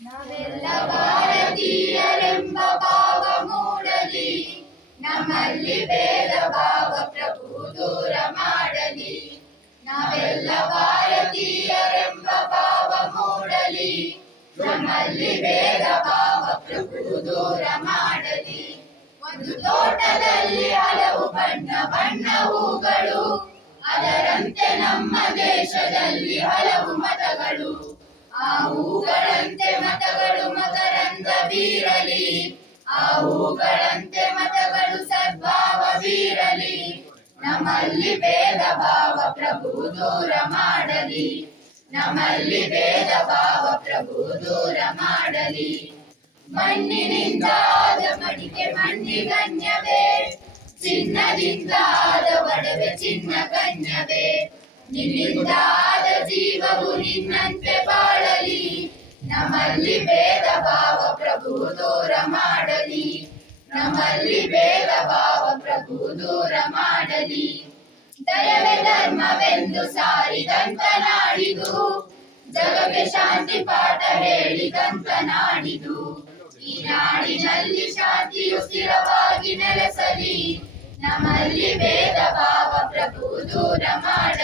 ನಾವೆಲ್ಲ ಭಾರತೀಯರೆಂಬ ಭಾವ ಮೂಡಲಿ, ನಮ್ಮಲ್ಲಿ ಭೇದ ಭಾವ ಪ್ರಭು ದೂರ ಮಾಡಲಿ. ನಾವೆಲ್ಲ ಭಾರತೀಯರೆಂಬ ಭಾವ ಮೂಡಲಿ, ನಮ್ಮಲ್ಲಿ ಭೇದ ಭಾವ ಪ್ರಭು ದೂರ ಮಾಡಲಿ. ಒಂದು ತೋಟದಲ್ಲಿ ಹಲವು ಬಣ್ಣ ಬಣ್ಣ ಹೂಗಳು, ಅದರಂತೆ ನಮ್ಮ ದೇಶದಲ್ಲಿ ಹಲವು ಮತಗಳು. ಆ ಹೂಗಳಂತೆ ಮತಗಳು ಮಕರಂದ ಬೀರಲಿ, ಆ ಹೂಗಳಂತೆ ಮತಗಳು ಸದ್ಭಾವ ಬೀರಲಿ. ನಮ್ಮಲ್ಲಿ ಭೇದ ಭಾವ ಪ್ರಭು ದೂರ ಮಾಡಲಿ, ನಮ್ಮಲ್ಲಿ ಭೇದ ಭಾವ ಪ್ರಭು ದೂರ ಮಾಡಲಿ. ಮಣ್ಣಿನಿಂದ ಆದ ಮಡಿಕೆ ಮಣ್ಣಿಗನ್ಯವೇ, ಚಿನ್ನದಿಂದ ಆದ ಒಡವೆ ಚಿನ್ನ ಗಣ್ಯವೇ. ನಿನ್ನಿಂದ ಆದ ಜೀವವು ನಿನ್ನಂತೆ ಬಾಳಲಿ, ನಮ್ಮಲ್ಲಿ ಭೇದ ಭಾವ ಪ್ರಭು ದೂರ ಮಾಡಲಿ, ನಮ್ಮಲ್ಲಿ ಭೇದ ಭಾವ ಪ್ರಭು ದೂರ ಮಾಡಲಿ. ದಯವೇ ಧರ್ಮವೆಂದು ಸಾರಿದಂತ ನಾಡಿದು, ಜಗಕ್ಕೆ ಶಾಂತಿ ಪಾಠ ಹೇಳಿದಂತ ನಾಡಿದು. ಈ ನಾಡಿನಲ್ಲಿ ಶಾಂತಿಯು ಸ್ಥಿರವಾಗಿ ನೆಲೆಸಲಿ, ನಮ್ಮಲ್ಲಿ ಭೇದ ಭಾವ ಪ್ರಭು ದೂರ ಮಾಡಲಿ.